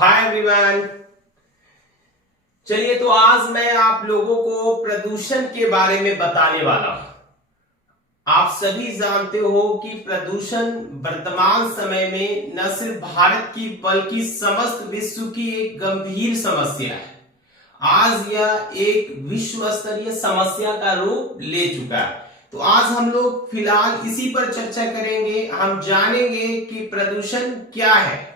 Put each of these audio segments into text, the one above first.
Hi everyone. चलिए तो आज मैं आप लोगों को प्रदूषण के बारे में बताने वाला हूं। आप सभी जानते हो कि प्रदूषण वर्तमान समय में न सिर्फ भारत की बल्कि समस्त विश्व की एक गंभीर समस्या है। आज यह एक विश्व स्तरीय समस्या का रूप ले चुका है। तो आज हम लोग फिलहाल इसी पर चर्चा करेंगे। हम जानेंगे कि प्रदूषण क्या है,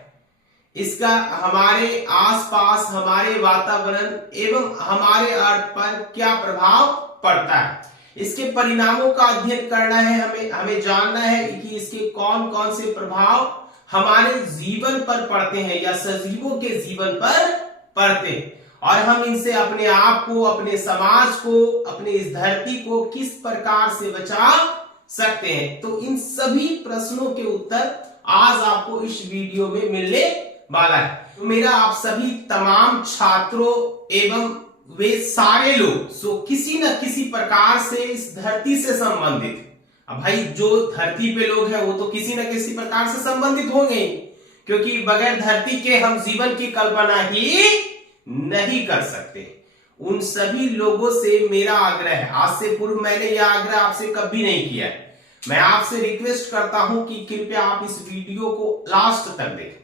इसका हमारे आसपास, हमारे वातावरण एवं हमारे अर्थ पर क्या प्रभाव पड़ता है। इसके परिणामों का अध्ययन करना है हमें जानना है कि इसके कौन कौन से प्रभाव हमारे जीवन पर पड़ते हैं या सजीवों के जीवन पर पड़ते हैं, और हम इनसे अपने आप को, अपने समाज को, अपने इस धरती को किस प्रकार से बचा सकते हैं। तो इन सभी प्रश्नों के उत्तर आज आपको इस वीडियो में मिलने वाला है। तो मेरा आप सभी तमाम छात्रों एवं वे सारे लोग किसी न किसी प्रकार से इस धरती से संबंधित, अब भाई जो धरती पे लोग हैं वो तो किसी न किसी प्रकार से संबंधित होंगे, क्योंकि बगैर धरती के हम जीवन की कल्पना ही नहीं कर सकते। उन सभी लोगों से मेरा आग्रह है, आज से पूर्व मैंने यह आग्रह आपसे कभी नहीं किया है। मैं आपसे रिक्वेस्ट करता हूं कि कृपया आप इस वीडियो को लास्ट तक देखें,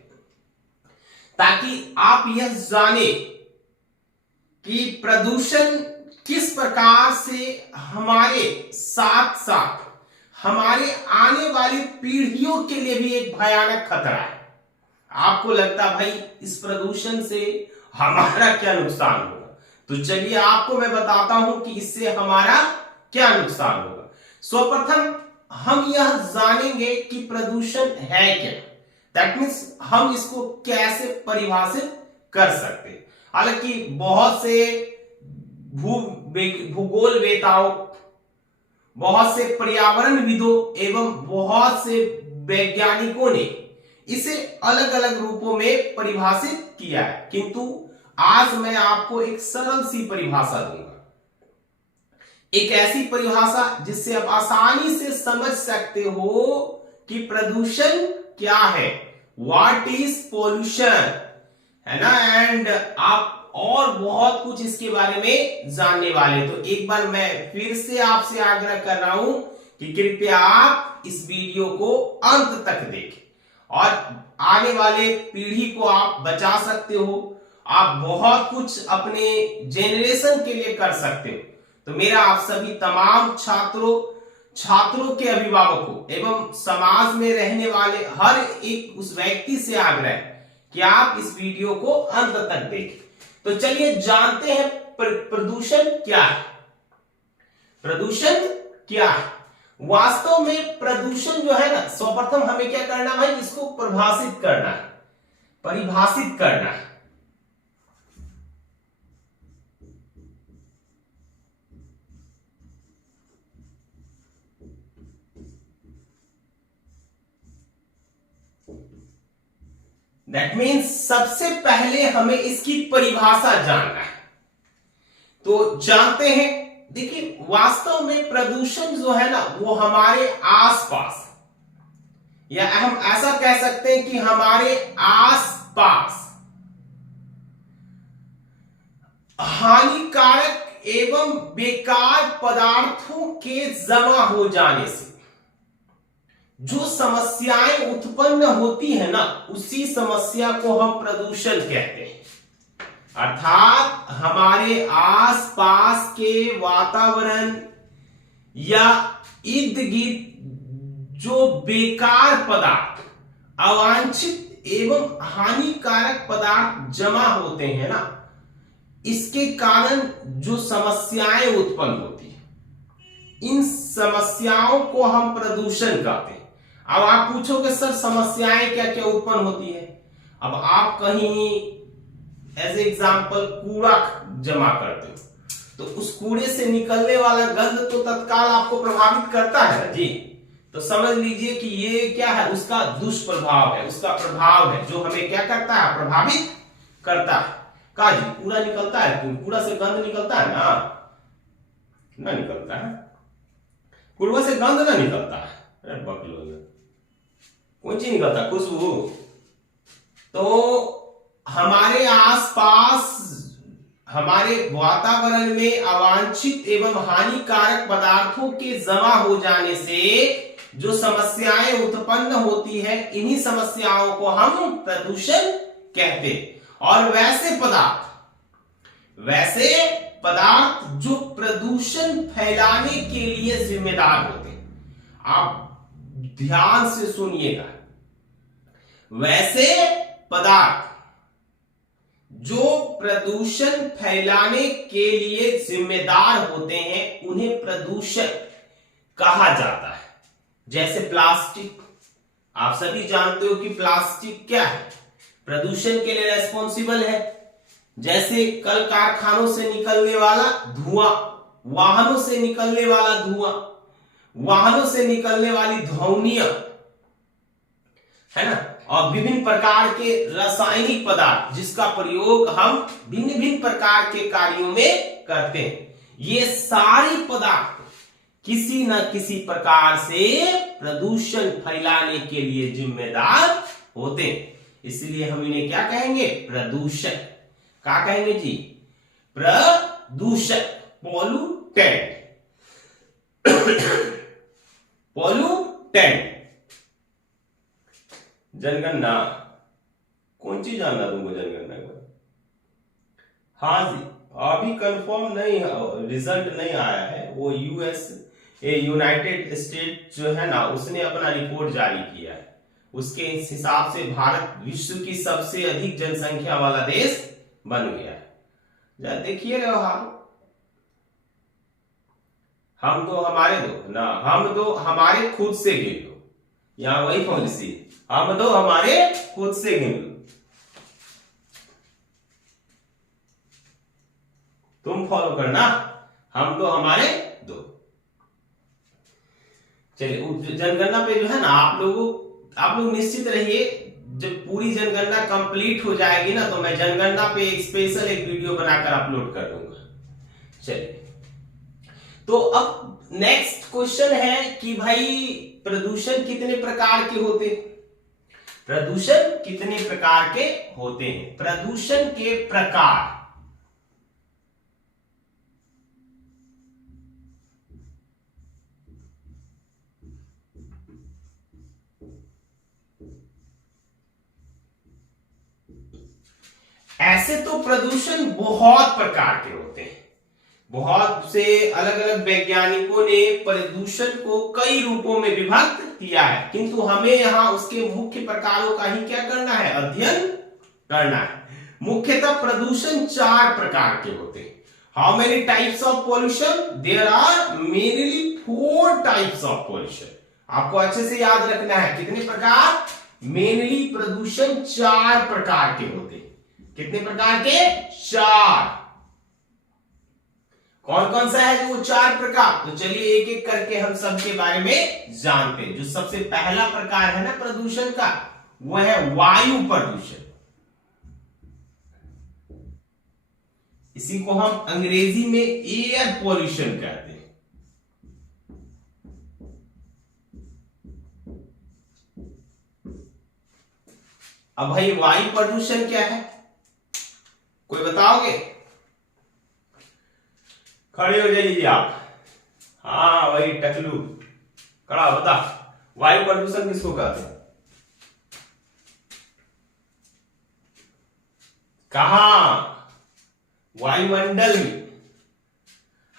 ताकि आप यह जाने कि प्रदूषण किस प्रकार से हमारे साथ साथ हमारे आने वाली पीढ़ियों के लिए भी एक भयानक खतरा है। आपको लगता भाई इस प्रदूषण से हमारा क्या नुकसान होगा? तो चलिए आपको मैं बताता हूं कि इससे हमारा क्या नुकसान होगा। सर्वप्रथम हम यह जानेंगे कि प्रदूषण है क्या, दैट मीन्स हम इसको कैसे परिभाषित कर सकते हैं। हालांकि बहुत से भूगोल वेताओं, बहुत से पर्यावरणविदों एवं बहुत से वैज्ञानिकों ने इसे अलग अलग रूपों में परिभाषित किया है, किंतु आज मैं आपको एक सरल सी परिभाषा दूंगा, एक ऐसी परिभाषा जिससे आप आसानी से समझ सकते हो कि प्रदूषण क्या है, व्हाट इज पोल्यूशन, है ना। एंड आप और बहुत कुछ इसके बारे में जानने वाले। तो एक बार मैं फिर से आपसे आग्रह कर रहा हूं कि कृपया आप इस वीडियो को अंत तक देखें और आने वाले पीढ़ी को आप बचा सकते हो। आप बहुत कुछ अपने जेनरेशन के लिए कर सकते हो। तो मेरा आप सभी तमाम छात्रों के अभिभावकों एवं समाज में रहने वाले हर एक उस व्यक्ति से आग्रह है कि आप इस वीडियो को अंत तक देखें। तो चलिए जानते हैं प्रदूषण क्या है। प्रदूषण क्या है? वास्तव में प्रदूषण जो है ना, सर्वप्रथम हमें क्या करना है, इसको परिभाषित करना है, परिभाषित करना है। दैट मीन्स सबसे पहले हमें इसकी परिभाषा जानना है। तो जानते हैं, देखिए वास्तव में प्रदूषण जो है ना वो हमारे आसपास, या हम ऐसा कह सकते हैं कि हमारे आसपास हानिकारक एवं बेकार पदार्थों के जमा हो जाने से जो समस्याएं उत्पन्न होती है ना, उसी समस्या को हम प्रदूषण कहते हैं। अर्थात हमारे आसपास के वातावरण या इर्द गिर्द जो बेकार पदार्थ, अवांछित एवं हानिकारक पदार्थ जमा होते हैं ना, इसके कारण जो समस्याएं उत्पन्न होती है, इन समस्याओं को हम प्रदूषण कहते हैं। अब आप पूछोगे सर समस्याएं क्या क्या उत्पन्न होती है? अब आप कहीं एज एग्जाम्पल कूड़ा जमा करते हो, तो उस कूड़े से निकलने वाला गंध तो तत्काल आपको प्रभावित करता है ना जी। तो समझ लीजिए कि ये क्या है, उसका दुष्प्रभाव है, उसका प्रभाव है जो हमें क्या करता है, प्रभावित करता है। का जी कूड़ा निकलता है, कूड़ा से गंध निकलता है ना निकलता है, कूड़ा से गंध ना निकलता है, अरे बकलो कौन चीज निकलता, खुशबू। तो हमारे आसपास हमारे वातावरण में अवांछित एवं हानिकारक पदार्थों के जमा हो जाने से जो समस्याएं उत्पन्न होती है, इन्हीं समस्याओं को हम प्रदूषण कहते हैं। और वैसे पदार्थ जो प्रदूषण फैलाने के लिए जिम्मेदार होते हैं, आप ध्यान से सुनिएगा, वैसे पदार्थ जो प्रदूषण फैलाने के लिए जिम्मेदार होते हैं, उन्हें प्रदूषक कहा जाता है। जैसे प्लास्टिक, आप सभी जानते हो कि प्लास्टिक क्या है, प्रदूषण के लिए रेस्पॉन्सिबल है। जैसे कल कारखानों से निकलने वाला धुआं, वाहनों से निकलने वाला धुआं, वाहनों से निकलने वाली ध्वनियां, है ना, और विभिन्न प्रकार के रासायनिक पदार्थ जिसका प्रयोग हम भिन्न भिन्न प्रकार के कार्यों में करते हैं, ये सारे पदार्थ किसी न किसी प्रकार से प्रदूषण फैलाने के लिए जिम्मेदार होते हैं। इसलिए हम इन्हें क्या कहेंगे? प्रदूषक। क्या कहेंगे जी? प्रदूषक, पॉल्यूटेंट। पॉल्यूटेंट। जनगणना, कौन सी जानना तुमको जनगणना का? हाँ जी, अभी कंफर्म नहीं, रिजल्ट नहीं आया है। वो यूनाइटेड स्टेट जो है ना, उसने अपना रिपोर्ट जारी किया है। उसके हिसाब से भारत विश्व की सबसे अधिक जनसंख्या वाला देश बन गया है। देखिएगा, हम तो हमारे खुद से गिन लो, यहाँ वही पॉलिसी, हम तो हमारे खुद से गिन लो। तुम फॉलो करना, हम तो हमारे दो। चलिए, जनगणना पे जो है ना, आप लोग निश्चित रहिए, जब पूरी जनगणना कंप्लीट हो जाएगी ना, तो मैं जनगणना पे एक स्पेशल वीडियो बनाकर अपलोड कर दूंगा। चलिए, तो अब नेक्स्ट क्वेश्चन है कि भाई प्रदूषण कितने प्रकार के होते हैं? प्रदूषण कितने प्रकार के होते हैं? प्रदूषण के प्रकार, ऐसे तो प्रदूषण बहुत प्रकार के होते हैं। बहुत से अलग अलग वैज्ञानिकों ने प्रदूषण को कई रूपों में विभक्त किया है, किंतु हमें यहां उसके मुख्य प्रकारों का ही क्या करना है? अध्ययन करना है। मुख्यतः प्रदूषण 4 प्रकार के होते हैं। How many types of pollution? There are mainly 4 types of pollution. आपको अच्छे से याद रखना है, कितने प्रकार? मेनली प्रदूषण 4 प्रकार के होते हैं। कितने प्रकार के? 4। कौन कौन सा है वो 4 प्रकार? तो चलिए एक एक करके हम सबके बारे में जानते हैं। जो सबसे पहला प्रकार है ना प्रदूषण का, वो है वायु प्रदूषण। इसी को हम अंग्रेजी में एयर पॉल्यूशन कहते हैं। अब भाई वायु प्रदूषण क्या है, कोई बताओगे? खड़े हो जाइए आप। हाँ वही टकलू, खड़ा बता, वायु प्रदूषण किसको कहते हैं? कहां? वायुमंडल में।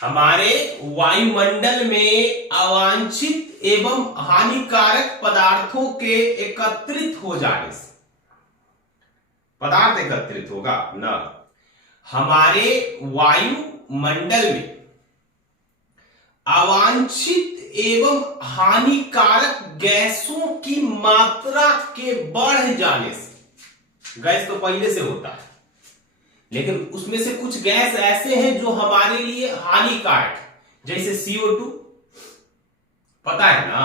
हमारे वायुमंडल में अवांछित एवं हानिकारक पदार्थों के एकत्रित हो जाने से, पदार्थ एकत्रित होगा ना, हमारे वायुमंडल में अवांछित एवं हानिकारक गैसों की मात्रा के बढ़ जाने से, गैस तो पहले से होता है, लेकिन उसमें से कुछ गैस ऐसे हैं जो हमारे लिए हानिकारक, जैसे CO2, पता है ना,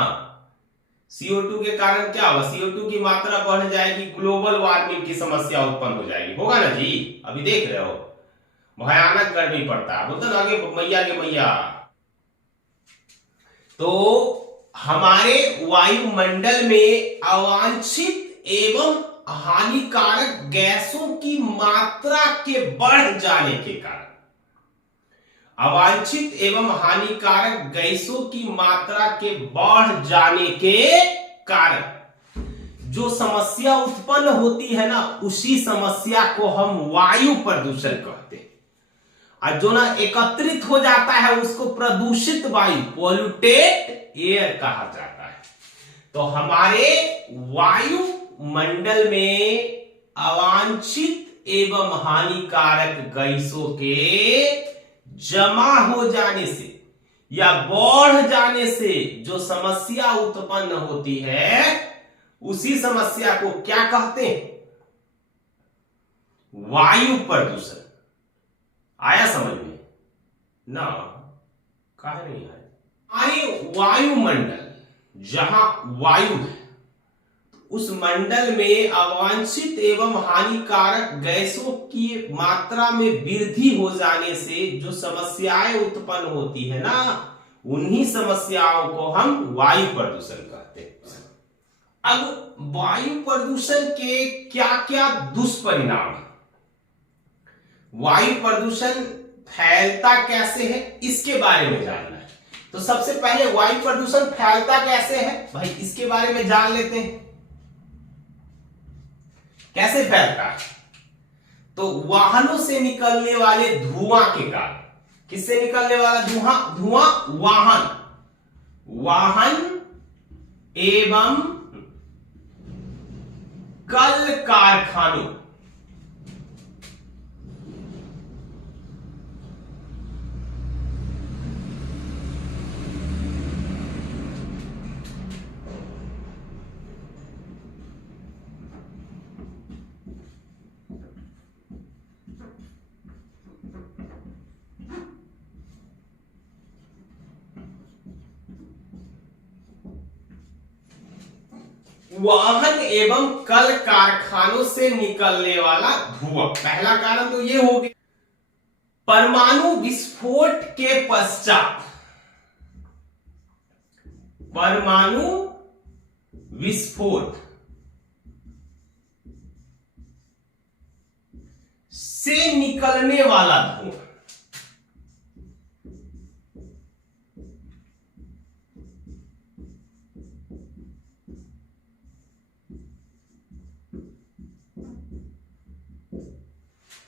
CO2 के कारण क्या होगा? CO2 की मात्रा बढ़ जाएगी, ग्लोबल वार्मिंग की समस्या उत्पन्न हो जाएगी, होगा ना जी? अभी देख रहे हो भयानक गर्मी पड़ता है, बोलते ना आगे मैया के मैया। तो हमारे वायुमंडल में अवांछित एवं हानिकारक गैसों की मात्रा के बढ़ जाने के कारण, अवांछित एवं हानिकारक गैसों की मात्रा के बढ़ जाने के कारण जो समस्या उत्पन्न होती है ना, उसी समस्या को हम वायु प्रदूषण कहते हैं। और जो ना एकत्रित हो जाता है उसको प्रदूषित वायु, पोल्यूटेड एयर कहा जाता है। तो हमारे वायु मंडल में अवांछित एवं हानिकारक गैसों के जमा हो जाने से या बढ़ जाने से जो समस्या उत्पन्न होती है, उसी समस्या को क्या कहते हैं? वायु प्रदूषण। आया समझ में ना? काहे नहीं आया? हमारे वायुमंडल जहां वायु है, उस मंडल में अवांछित एवं हानिकारक गैसों की मात्रा में वृद्धि हो जाने से जो समस्याएं उत्पन्न होती है ना, उन्हीं समस्याओं को हम वायु प्रदूषण कहते हैं। अब वायु प्रदूषण के क्या क्या दुष्परिणाम हैं? वायु प्रदूषण फैलता कैसे है, इसके बारे में जानना है। तो सबसे पहले वायु प्रदूषण फैलता कैसे है भाई, इसके बारे में जान लेते हैं। कैसे फैलता है? तो वाहनों से निकलने वाले धुआं के कारण। किससे निकलने वाला धुआं? वाहन एवं कल कारखानों, वाहन एवं कल कारखानों से निकलने वाला धुआं, पहला कारण तो ये हो गया। परमाणु विस्फोट के पश्चात, परमाणु विस्फोट से निकलने वाला धुआं,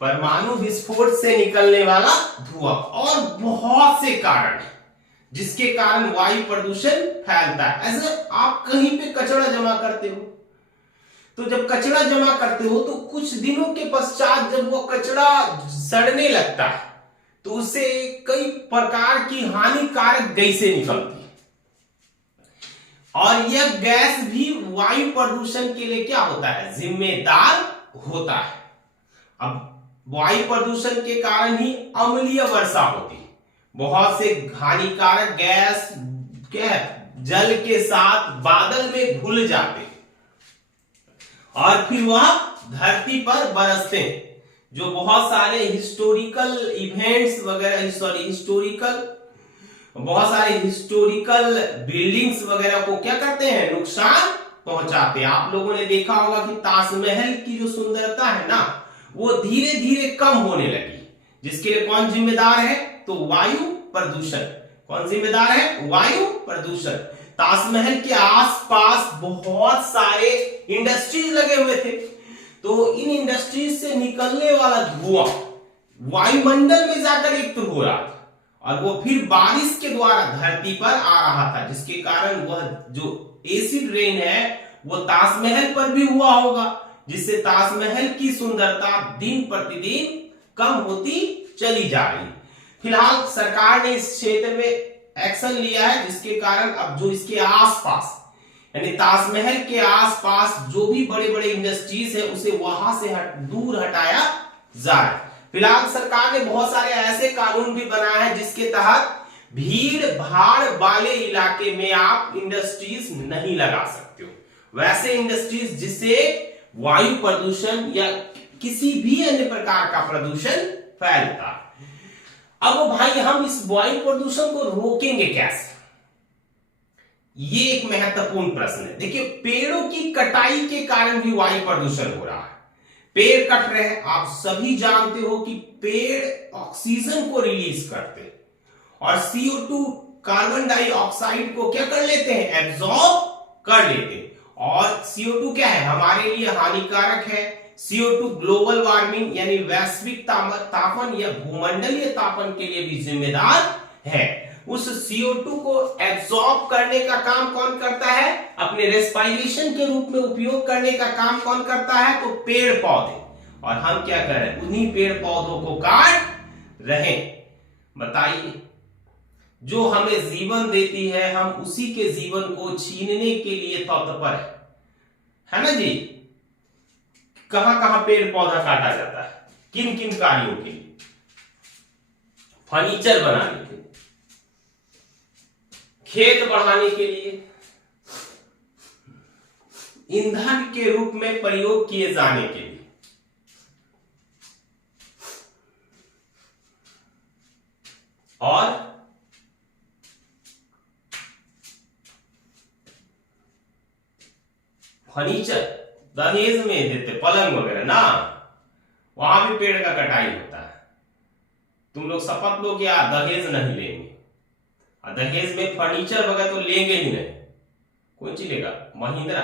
परमाणु विस्फोट से निकलने वाला धुआं, और बहुत से कारण हैं जिसके कारण वायु प्रदूषण फैलता है। ऐसे आप कहीं पे कचरा जमा करते हो, तो जब कचरा जमा करते हो तो कुछ दिनों के पश्चात जब वो कचरा सड़ने लगता है तो उससे कई प्रकार की हानिकारक गैसें निकलती है, और यह गैस भी वायु प्रदूषण के लिए क्या होता है? जिम्मेदार होता है। अब वायु प्रदूषण के कारण ही अम्लीय वर्षा होती है। बहुत से हानिकारक गैस क्या जल के साथ बादल में घुल जाते हैं और फिर वह धरती पर बरसते हैं। जो बहुत सारे हिस्टोरिकल इवेंट्स वगैरह, बहुत सारे हिस्टोरिकल बिल्डिंग्स वगैरह को क्या करते हैं? नुकसान पहुंचाते हैं। आप लोगों ने देखा होगा कि ताजमहल की जो सुंदरता है ना, वो धीरे धीरे कम होने लगी। जिसके लिए कौन जिम्मेदार है? तो वायु प्रदूषण। कौन जिम्मेदार है? वायु प्रदूषण। ताजमहल के आसपास बहुत सारे इंडस्ट्रीज लगे हुए थे, तो इन इंडस्ट्रीज से निकलने वाला धुआं वायुमंडल में जाकर एकत्र हो रहा था और वो फिर बारिश के द्वारा धरती पर आ रहा था, जिसके कारण वह जो एसिड रेन है वो ताजमहल पर भी हुआ होगा, जिससे ताजमहल की सुंदरता दिन प्रतिदिन कम होती चली जा रही। फिलहाल सरकार ने इस क्षेत्र में एक्शन लिया है, जिसके कारण अब जो इसके आसपास यानी ताजमहल के आसपास जो भी बड़े बड़े इंडस्ट्रीज है उसे वहां से दूर हटाया जा रहा है। फिलहाल सरकार ने बहुत सारे ऐसे कानून भी बनाए हैं जिसके तहत भीड़ भाड़ वाले इलाके में आप इंडस्ट्रीज नहीं लगा सकते हो, वैसे इंडस्ट्रीज जिससे वायु प्रदूषण या किसी भी अन्य प्रकार का प्रदूषण फैलता है। अब भाई हम इस वायु प्रदूषण को रोकेंगे कैसे? ये एक महत्वपूर्ण प्रश्न है। देखिए, पेड़ों की कटाई के कारण भी वायु प्रदूषण हो रहा है। पेड़ कट रहे हैं, आप सभी जानते हो कि पेड़ ऑक्सीजन को रिलीज करते हैं और CO2 कार्बन डाइऑक्साइड को क्या कर लेते हैं, एब्जॉर्ब कर लेते हैं। और CO2 क्या है, हमारे लिए हानिकारक है। CO2 ग्लोबल वार्मिंग यानी वैश्विक तापन या भूमंडलीय तापन के लिए भी जिम्मेदार है। उस CO2 को एब्जॉर्ब करने का काम कौन करता है, अपने रेस्पिरेशन के रूप में उपयोग करने का काम कौन करता है, तो पेड़ पौधे। और हम क्या कर रहे हैं, उन्हीं पेड़ पौधों को काट रहे। बताइए, जो हमें जीवन देती है, हम उसी के जीवन को छीनने के लिए तत्पर है ना जी। कहां कहां पेड़ पौधा काटा जाता है, किन किन कार्यों के लिए, फर्नीचर बनाने के लिए, खेत बढ़ाने के लिए, ईंधन के रूप में प्रयोग किए जाने के लिए, और फर्नीचर दहेज में देते, पलंग वगैरह ना, वहां भी पेड़ का कटाई होता है। तुम लोग शपथ लो कि दहेज नहीं लेंगे, और दहेज में फर्नीचर वगैरह तो लेंगे ही नहीं। कौन सी लेगा, महिंद्रा,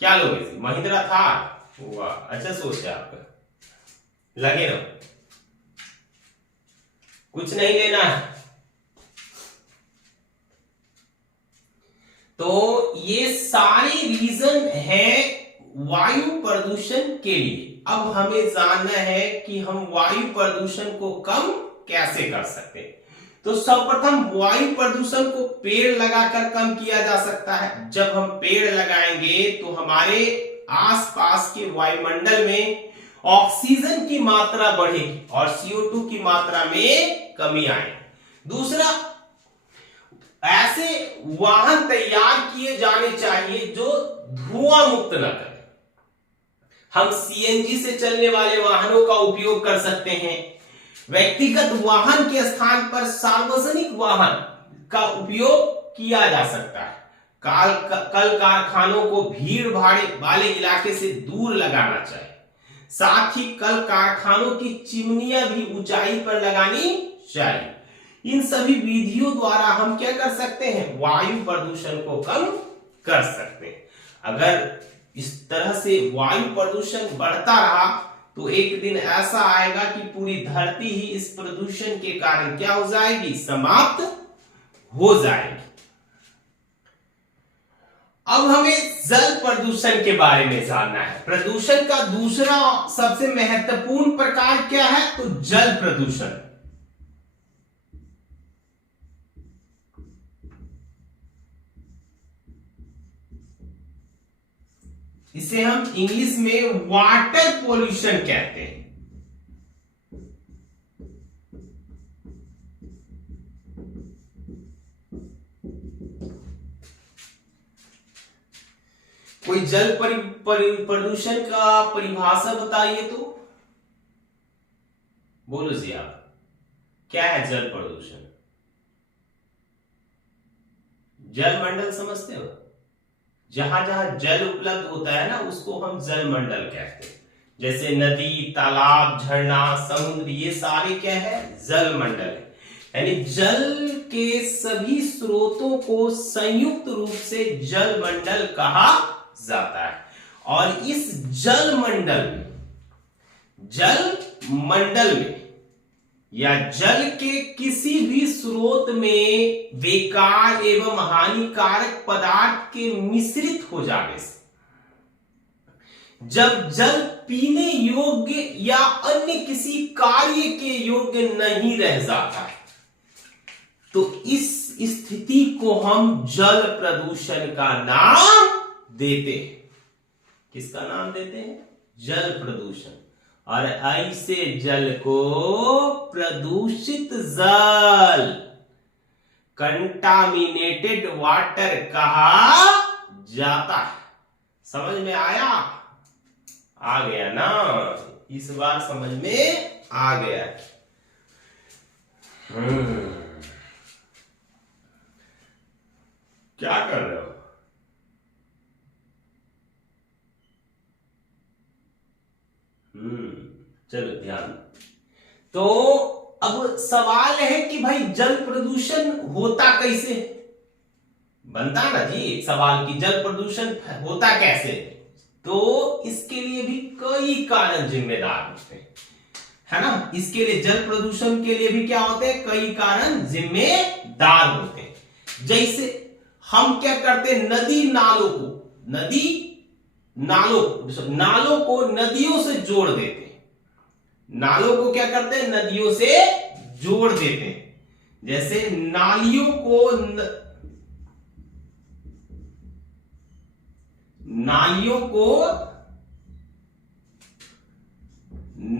क्या लोगे, महिंद्रा था। वाह, अच्छा सोच है आपका, लगे रहो, कुछ नहीं लेना है। तो ये सारे रीजन है वायु प्रदूषण के लिए। अब हमें जानना है कि हम वायु प्रदूषण को कम कैसे कर सकते हैं। तो सर्वप्रथम वायु प्रदूषण को पेड़ लगाकर कम किया जा सकता है। जब हम पेड़ लगाएंगे तो हमारे आसपास के वायुमंडल में ऑक्सीजन की मात्रा बढ़ेगी और CO2 की मात्रा में कमी आएगी। दूसरा, ऐसे वाहन तैयार किए जाने चाहिए जो धुआं मुक्त न करें। हम CNG से चलने वाले वाहनों का उपयोग कर सकते हैं। व्यक्तिगत वाहन के स्थान पर सार्वजनिक वाहन का उपयोग किया जा सकता है। कल कारखानों को भीड़ भाड़ वाले इलाके से दूर लगाना चाहिए। साथ ही कल कारखानों की चिमनियां भी ऊंचाई पर लगानी चाहिए। इन सभी विधियों द्वारा हम क्या कर सकते हैं, वायु प्रदूषण को कम कर सकते हैं। अगर इस तरह से वायु प्रदूषण बढ़ता रहा तो एक दिन ऐसा आएगा कि पूरी धरती ही इस प्रदूषण के कारण क्या हो जाएगी, समाप्त हो जाएगी। अब हमें जल प्रदूषण के बारे में जानना है। प्रदूषण का दूसरा सबसे महत्वपूर्ण प्रकार क्या है, तो जल प्रदूषण। इसे हम इंग्लिश में वाटर पोल्यूशन कहते हैं। कोई जल प्रदूषण का परिभाषा बताइए तो, बोलो जी आप, क्या है जल प्रदूषण? जल मंडल समझते हो? जहां जहां जल उपलब्ध होता है ना, उसको हम जल मंडल कहते हैं। जैसे नदी, तालाब, झरना, समुद्र, ये सारे क्या है, जल मंडल है। यानी जल के सभी स्रोतों को संयुक्त रूप से जल मंडल कहा जाता है। और इस जल मंडल में या जल के किसी भी स्रोत में बेकार एवं हानिकारक पदार्थ के मिश्रित हो जाने से जब जल पीने योग्य या अन्य किसी कार्य के योग्य नहीं रह जाता है, तो इस स्थिति को हम जल प्रदूषण का नाम देते हैं। किसका नाम देते हैं? जल प्रदूषण। और ऐसे जल को प्रदूषित जल, कंटामिनेटेड वाटर कहा जाता है। समझ में आया? आ गया ना? इस बार समझ में आ गया। क्या कर रहे हो? चलो ध्यान। तो अब सवाल है कि भाई जल प्रदूषण होता कैसे? बनता ना जी एक सवाल कि जल प्रदूषण होता कैसे? तो इसके लिए भी कई कारण जिम्मेदार होते हैं, है ना। इसके लिए जल प्रदूषण के लिए भी क्या होते हैं? कई कारण जिम्मेदार होते हैं। जैसे हम क्या करते हैं, नालों को नदियों से जोड़ देते हैं। नालों को क्या करते हैं? नदियों से जोड़ देते हैं। जैसे नालियों को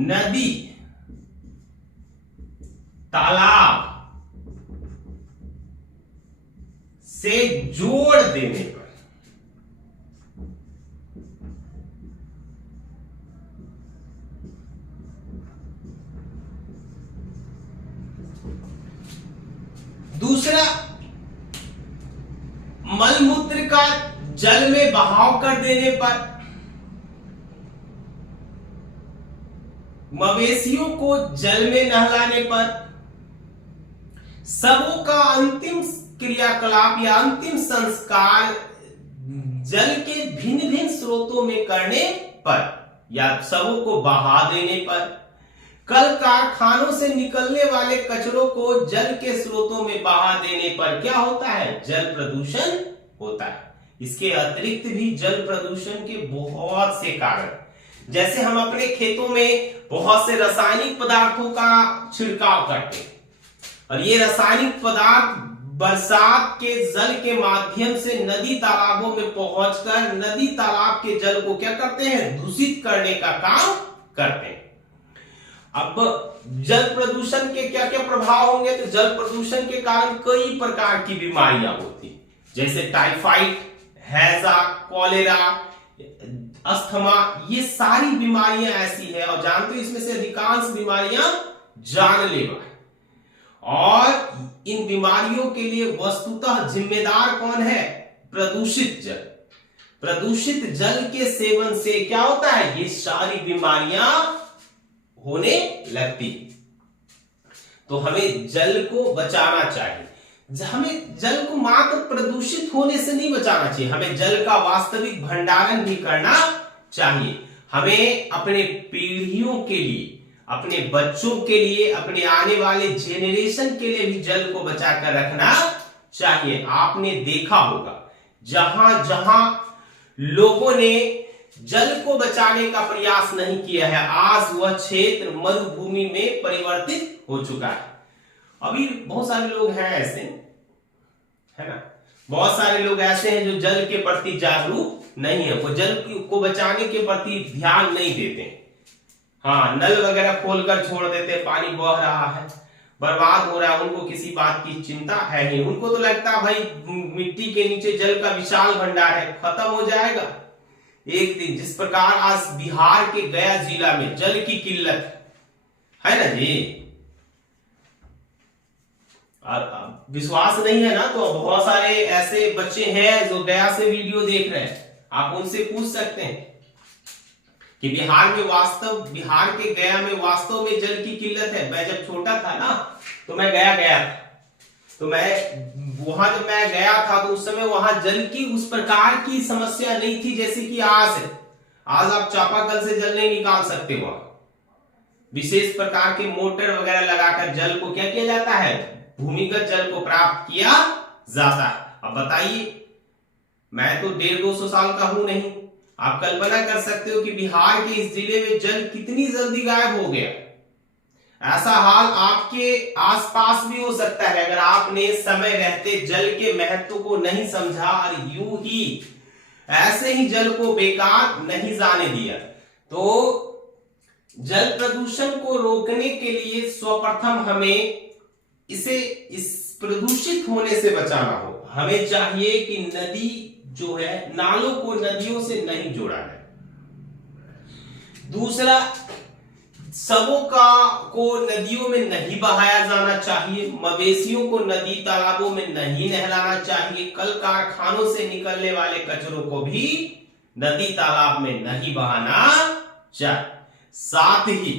नदी, तालाब से जोड़ देने पर दूसरा, मलमूत्र का जल में बहाव कर देने पर, मवेशियों को जल में नहलाने पर, सबों का अंतिम क्रियाकलाप या अंतिम संस्कार जल के भिन्न भिन्न स्रोतों में करने पर या सबों को बहा देने पर, कल कारखानों से निकलने वाले कचरों को जल के स्रोतों में बहा देने पर क्या होता है? जल प्रदूषण होता है। इसके अतिरिक्त भी जल प्रदूषण के बहुत से कारण, जैसे हम अपने खेतों में बहुत से रासायनिक पदार्थों का छिड़काव करते हैं और ये रासायनिक पदार्थ बरसात के जल के माध्यम से नदी तालाबों में पहुंचकर नदी तालाब के जल को क्या करते हैं? दूषित करने का काम करते हैं। अब जल प्रदूषण के क्या क्या प्रभाव होंगे? तो जल प्रदूषण के कारण कई प्रकार की बीमारियां होती, जैसे टाइफाइड, हैजा, कॉलेरा, अस्थमा, ये सारी बीमारियां ऐसी है और जानते हो इसमें से अधिकांश बीमारियां जानलेवा है। और इन बीमारियों के लिए वस्तुतः जिम्मेदार कौन है? प्रदूषित जल। प्रदूषित जल के सेवन से क्या होता है? ये सारी बीमारियां होने लगती। तो हमें जल को बचाना चाहिए। हमें जल को मात्र प्रदूषित होने से नहीं बचाना चाहिए, हमें जल का वास्तविक भंडारण भी करना चाहिए। हमें अपने पीढ़ियों के लिए, अपने बच्चों के लिए, अपने आने वाले जेनरेशन के लिए भी जल को बचाकर रखना चाहिए। आपने देखा होगा जहां जहां लोगों ने जल को बचाने का प्रयास नहीं किया है, आज वह क्षेत्र मरुभूमि में परिवर्तित हो चुका है। अभी बहुत सारे लोग हैं ऐसे, है ना, बहुत सारे लोग ऐसे हैं जो जल के प्रति जागरूक नहीं है, वो जल को बचाने के प्रति ध्यान नहीं देते। हाँ, नल वगैरह खोलकर छोड़ देते, पानी बह रहा है, बर्बाद हो रहा है, उनको किसी बात की चिंता है नहीं। उनको तो लगता है भाई मिट्टी के नीचे जल का विशाल भंडार है, खत्म हो जाएगा एक दिन। जिस प्रकार आज बिहार के गया जिला में जल की किल्लत है ना जी, और विश्वास नहीं है ना तो बहुत सारे ऐसे बच्चे हैं जो गया से वीडियो देख रहे हैं, आप उनसे पूछ सकते हैं कि बिहार के गया में वास्तव में जल की किल्लत है। मैं जब छोटा था ना तो मैं गया था, तो मैं वहां जब मैं गया था तो उस समय वहां जल की उस प्रकार की समस्या नहीं थी जैसे कि आज है। आज आप चापाकल से जल नहीं निकाल सकते, वहां विशेष प्रकार के मोटर वगैरह लगाकर जल को क्या किया जाता है? भूमिगत जल को प्राप्त किया जाता है। अब बताइए, मैं तो 150-200 साल का हूं नहीं, आप कल्पना कर सकते हो कि बिहार के इस जिले में जल कितनी जल्दी गायब हो गया। ऐसा हाल आपके आसपास भी हो सकता है अगर आपने समय रहते जल के महत्व को नहीं समझा और यूं ही ऐसे ही जल को बेकार नहीं जाने दिया। तो जल प्रदूषण को रोकने के लिए सर्वप्रथम हमें इस प्रदूषित होने से बचाना हो। हमें चाहिए कि नदी जो है, नालों को नदियों से नहीं जोड़ा है। दूसरा, सबों को नदियों में नहीं बहाया जाना चाहिए, मवेशियों को नदी तालाबों में नहीं नहलाना चाहिए, कल कारखानों से निकलने वाले कचरों को भी नदी तालाब में नहीं बहाना चाहिए। साथ ही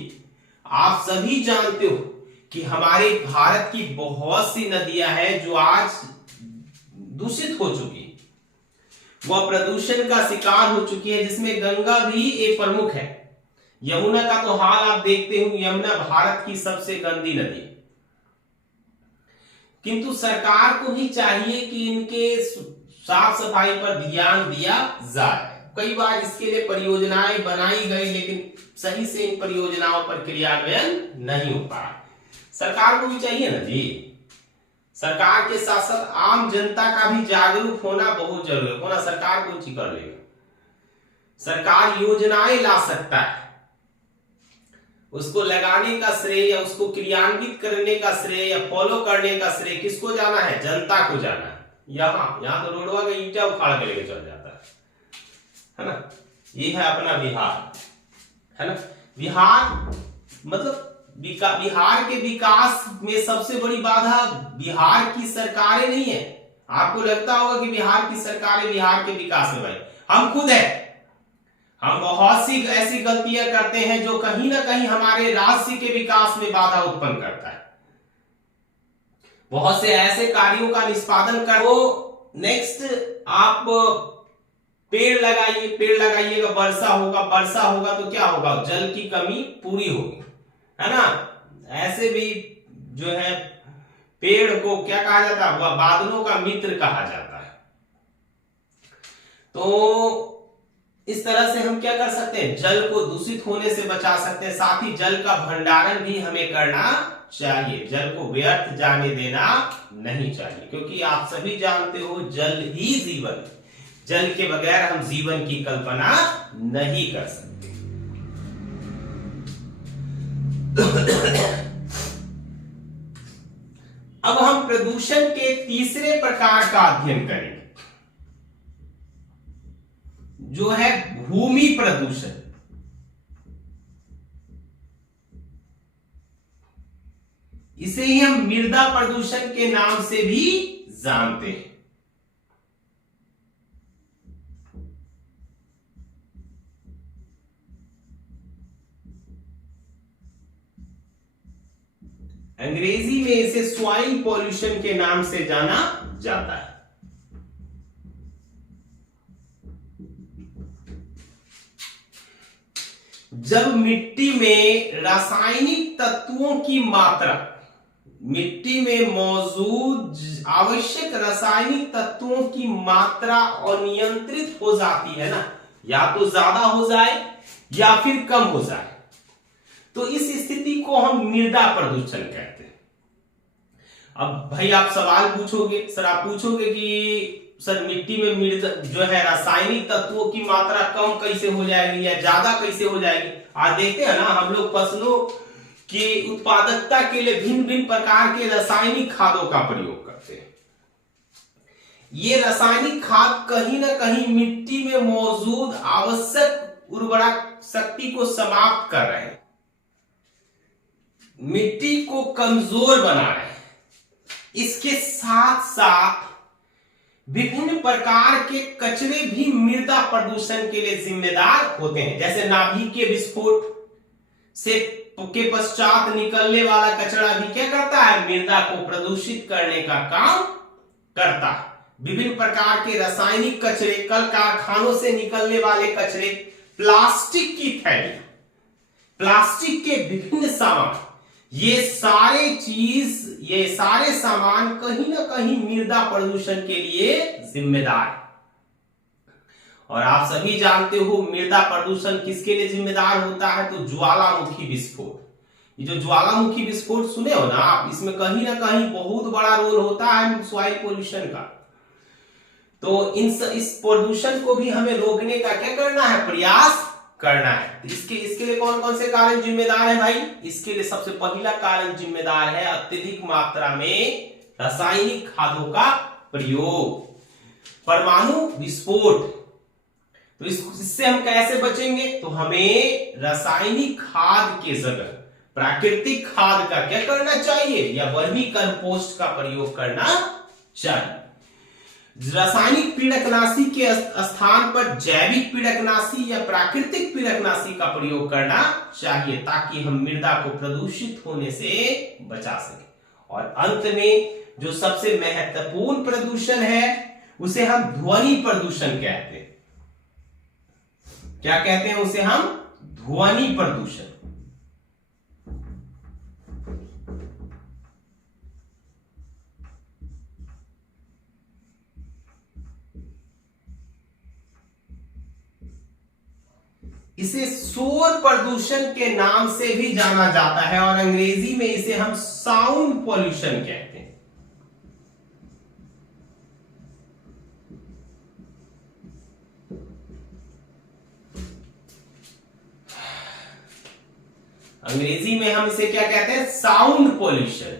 आप सभी जानते हो कि हमारे भारत की बहुत सी नदियां हैं जो आज दूषित हो चुकी, वह प्रदूषण का शिकार हो चुकी है, जिसमें गंगा भी एक प्रमुख है। यमुना का तो हाल आप देखते हो, यमुना भारत की सबसे गंदी नदी, किंतु सरकार को भी चाहिए कि इनके साफ सफाई पर ध्यान दिया जाए। कई बार इसके लिए परियोजनाएं बनाई गई, लेकिन सही से इन परियोजनाओं पर क्रियान्वयन नहीं हो पा। सरकार को भी चाहिए ना जी, सरकार के साथ साथ आम जनता का भी जागरूक होना बहुत जरूरी है। होना सरकार कौन सी कर लेगा, सरकार योजनाएं ला सकता है, उसको लगाने का श्रेय या उसको क्रियान्वित करने का श्रेय या फॉलो करने का श्रेय किसको जाना है, जनता को जाना है। यहाँ तो रोडवा का ईंटा उखाड़ के लेके चल जाता है ना। ये है अपना बिहार, है ना। बिहार मतलब बिहार के विकास में सबसे बड़ी बाधा बिहार की सरकारें नहीं है। आपको लगता होगा कि बिहार की सरकारें बिहार के विकास में, भाई हम खुद है, हम बहुत सी ऐसी गलतियां करते हैं जो कहीं ना कहीं हमारे राज्य के विकास में बाधा उत्पन्न करता है। बहुत से ऐसे कार्यों का निष्पादन करो। नेक्स्ट आप पेड़ लगाइए, पेड़ लगाइएगा, वर्षा होगा तो क्या होगा, जल की कमी पूरी होगी, है ना। ऐसे भी जो है पेड़ को क्या कहा जाता है, वह बादलों का मित्र कहा जाता है। तो इस तरह से हम क्या कर सकते हैं, जल को दूषित होने से बचा सकते हैं। साथ ही जल का भंडारण भी हमें करना चाहिए, जल को व्यर्थ जाने देना नहीं चाहिए, क्योंकि आप सभी जानते हो जल ही जीवन, जल के बगैर हम जीवन की कल्पना नहीं कर सकते। अब हम प्रदूषण के तीसरे प्रकार का अध्ययन करेंगे, जो है भूमि प्रदूषण। इसे ही हम मृदा प्रदूषण के नाम से भी जानते हैं। अंग्रेजी में इसे सॉइल पॉल्यूशन के नाम से जाना जाता है। जब मिट्टी में रासायनिक तत्वों की मात्रा, मिट्टी में मौजूद आवश्यक रासायनिक तत्वों की मात्रा अनियंत्रित हो जाती है ना, या तो ज्यादा हो जाए या फिर कम हो जाए, तो इस स्थिति को हम मृदा प्रदूषण कहते हैं। अब भाई आप सवाल पूछोगे, सर आप पूछोगे कि सर मिट्टी में मृदा जो है रासायनिक तत्वों की मात्रा कम कैसे हो जाएगी या ज्यादा कैसे हो जाएगी। आज देखते हैं ना, हम लोग फसलों की उत्पादकता के लिए भिन्न भिन्न प्रकार के रासायनिक खादों का प्रयोग करते हैं। ये रासायनिक खाद कहीं ना कहीं मिट्टी में मौजूद आवश्यक उर्वरक शक्ति को समाप्त कर रहे हैं, मिट्टी को कमजोर बना रहे हैं। इसके साथ साथ विभिन्न प्रकार के कचरे भी मृदा प्रदूषण के लिए जिम्मेदार होते हैं, जैसे नाभिकीय विस्फोट से के पश्चात निकलने वाला कचरा भी क्या करता है, मृदा को प्रदूषित करने का काम करता है। विभिन्न प्रकार के रासायनिक कचरे, कल कारखानों से निकलने वाले कचरे, प्लास्टिक की थैली, प्लास्टिक के विभिन्न सामान, ये सारे सामान कहीं ना कहीं मृदा प्रदूषण के लिए जिम्मेदार है। और आप सभी जानते हो मृदा प्रदूषण किसके लिए जिम्मेदार होता है, तो ज्वालामुखी विस्फोट। ये जो ज्वालामुखी विस्फोट सुने हो ना आप, इसमें कहीं ना कहीं बहुत बड़ा रोल होता है सॉइल पोल्यूशन का। तो इस प्रदूषण को भी हमें रोकने का क्या करना है, प्रयास करना है। इसके लिए कौन कौन से कारण जिम्मेदार है भाई, इसके लिए सबसे पहला कारण जिम्मेदार है अत्यधिक मात्रा में रासायनिक खादों का प्रयोग, परमाणु विस्फोट। तो इससे हम कैसे बचेंगे? तो हमें रासायनिक खाद के जगह प्राकृतिक खाद का क्या करना चाहिए, या वर्मी कंपोस्ट का प्रयोग करना चाहिए। रासायनिक पीड़कनाशी के स्थान पर जैविक पीड़कनाशी या प्राकृतिक पीड़कनाशी का प्रयोग करना चाहिए, ताकि हम मृदा को प्रदूषित होने से बचा सके। और अंत में जो सबसे महत्वपूर्ण प्रदूषण है उसे हम ध्वनि प्रदूषण कहते हैं। क्या कहते हैं उसे? हम ध्वनि प्रदूषण। इसे शोर प्रदूषण के नाम से भी जाना जाता है और अंग्रेजी में इसे हम साउंड पॉल्यूशन कहते हैं। अंग्रेजी में हम इसे क्या कहते हैं? Sound pollution.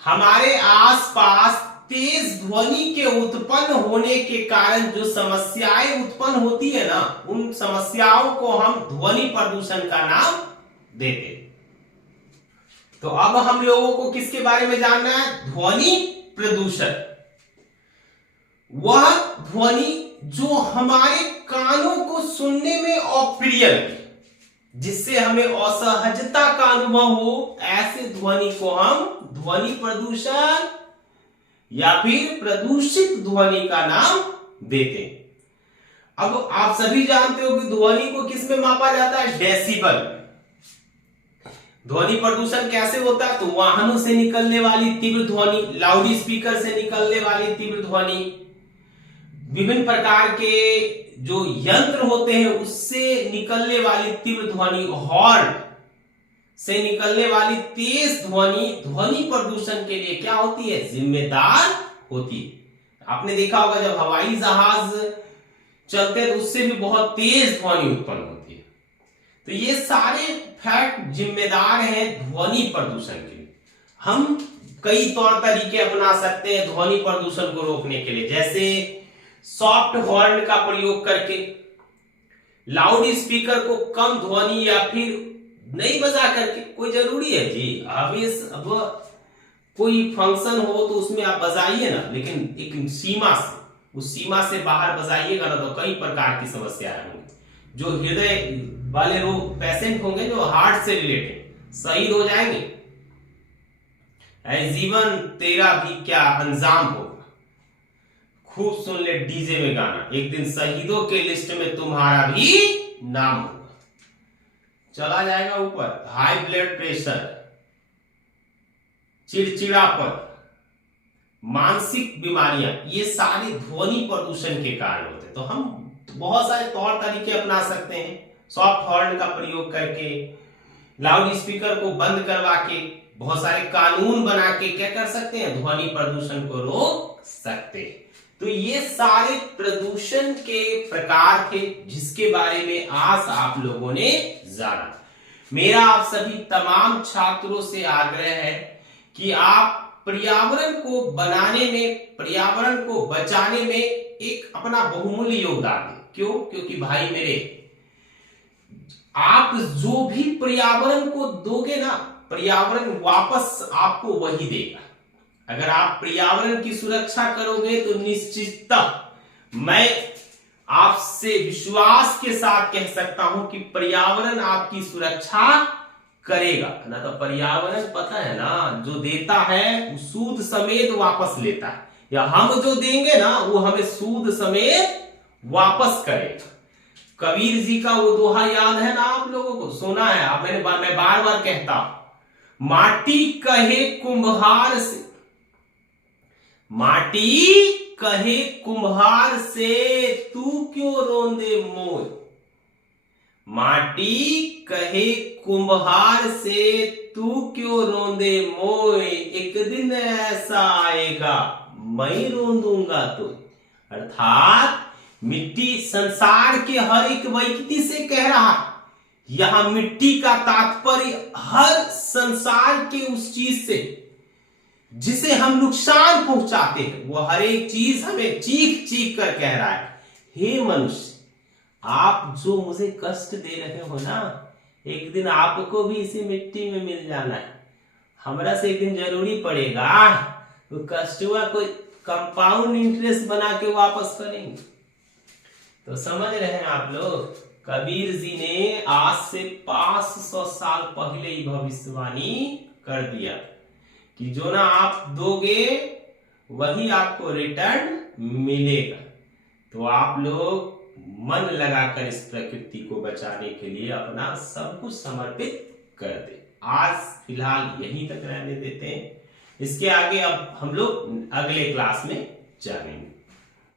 हमारे आसपास तेज ध्वनि के उत्पन्न होने के कारण जो समस्याएं उत्पन्न होती है ना, उन समस्याओं को हम ध्वनि प्रदूषण का नाम देते हैं। तो अब हम लोगों को किसके बारे में जानना है? ध्वनि प्रदूषण। वह ध्वनि जो हमारे कानों को सुनने में अप्रिय लगे, जिससे हमें असहजता का अनुभव हो, ऐसे ध्वनि को हम ध्वनि प्रदूषण या फिर प्रदूषित ध्वनि का नाम देते हैं। अब आप सभी जानते हो कि ध्वनि को किस में मापा जाता है? डेसिबल। ध्वनि प्रदूषण कैसे होता है? तो वाहनों से निकलने वाली तीव्र ध्वनि, लाउड स्पीकर से निकलने वाली तीव्र ध्वनि, विभिन्न प्रकार के जो यंत्र होते हैं उससे निकलने वाली तीव्र ध्वनि, हॉर्न से निकलने वाली तेज ध्वनि, ध्वनि प्रदूषण के लिए क्या होती है? जिम्मेदार होती है। आपने देखा होगा जब हवाई जहाज चलते हैं तो उससे भी बहुत तेज ध्वनि उत्पन्न होती है। तो ये सारे फैक्ट जिम्मेदार हैं ध्वनि प्रदूषण के लिए। हम कई तौर तरीके अपना सकते हैं ध्वनि प्रदूषण को रोकने के लिए, जैसे सॉफ्ट हॉर्न का प्रयोग करके, लाउड स्पीकर को कम ध्वनि या फिर नहीं बजा करके। कोई जरूरी है जी, अब कोई फंक्शन हो तो उसमें आप बजाइए ना, लेकिन एक सीमा से, उस सीमा से बाहर बजाइएगा ना तो कई प्रकार की समस्याएं होंगी। जो हृदय वाले लोग पेशेंट होंगे, जो हार्ट से रिलेटेड, शहीद हो जाएंगे। ऐ जीवन तेरा भी क्या अंजाम होगा, खूब सुन ले डीजे में गाना, एक दिन शहीदों के लिस्ट में तुम्हारा भी नाम होगा। चला जाएगा ऊपर। हाई ब्लड प्रेशर, चिड़चिड़ापन, मानसिक बीमारियां, ये सारे ध्वनि प्रदूषण के कारण होते हैं। तो हम बहुत सारे तौर तरीके अपना सकते हैं, सॉफ्ट हॉर्न का प्रयोग करके, लाउड स्पीकर को बंद करवा के, बहुत सारे कानून बना के क्या कर सकते हैं? ध्वनि प्रदूषण को रोक सकते हैं। तो ये सारे प्रदूषण के प्रकार थे जिसके बारे में आज आप लोगों ने जाना। मेरा आप सभी तमाम छात्रों से आग्रह है कि आप पर्यावरण को बनाने में, पर्यावरण को बचाने में एक अपना बहुमूल्य योगदान दें। क्यों? क्योंकि भाई मेरे, आप जो भी पर्यावरण को दोगे ना, पर्यावरण वापस आपको वही देगा। अगर आप पर्यावरण की सुरक्षा करोगे तो निश्चिततः मैं आपसे विश्वास के साथ कह सकता हूं कि पर्यावरण आपकी सुरक्षा करेगा। ना तो पर्यावरण पता है ना, जो देता है वो सूद समेत वापस लेता है, या हम जो देंगे ना वो हमें सूद समेत वापस करेगा। कबीर जी का वो दोहा याद है ना आप लोगों को? सुना है आप? मैं बार बार कहता हूं, माटी कहे कुम्हार से, माटी कहे कुम्हार से तू क्यों रोंदे मोय, माटी कहे कुम्हार से तू क्यों रोंदे मोय, एक दिन ऐसा आएगा मैं रोंदूंगा तो। अर्थात मिट्टी संसार के हर एक व्यक्ति से कह रहा है। यहां मिट्टी का तात्पर्य हर संसार के उस चीज से जिसे हम नुकसान पहुंचाते हैं, वो हर एक चीज हमें चीख चीख कर कह रहा है, हे मनुष्य, आप जो मुझे कष्ट दे रहे हो ना, एक दिन आपको भी इसी मिट्टी में मिल जाना है। हमरा से एक दिन जरूरी पड़ेगा, तो कष्टवा कोई कंपाउंड इंटरेस्ट बना के वापस करेंगे। तो समझ रहे हैं आप लोग, कबीर जी ने आज से 500 साल पहले ही भविष्यवाणी कर दिया कि जो ना आप दोगे वही आपको रिटर्न मिलेगा। तो आप लोग मन लगाकर इस प्रकृति को बचाने के लिए अपना सब कुछ समर्पित कर दे। आज फिलहाल यहीं तक रहने देते हैं, इसके आगे अब हम लोग अगले क्लास में जानेंगे।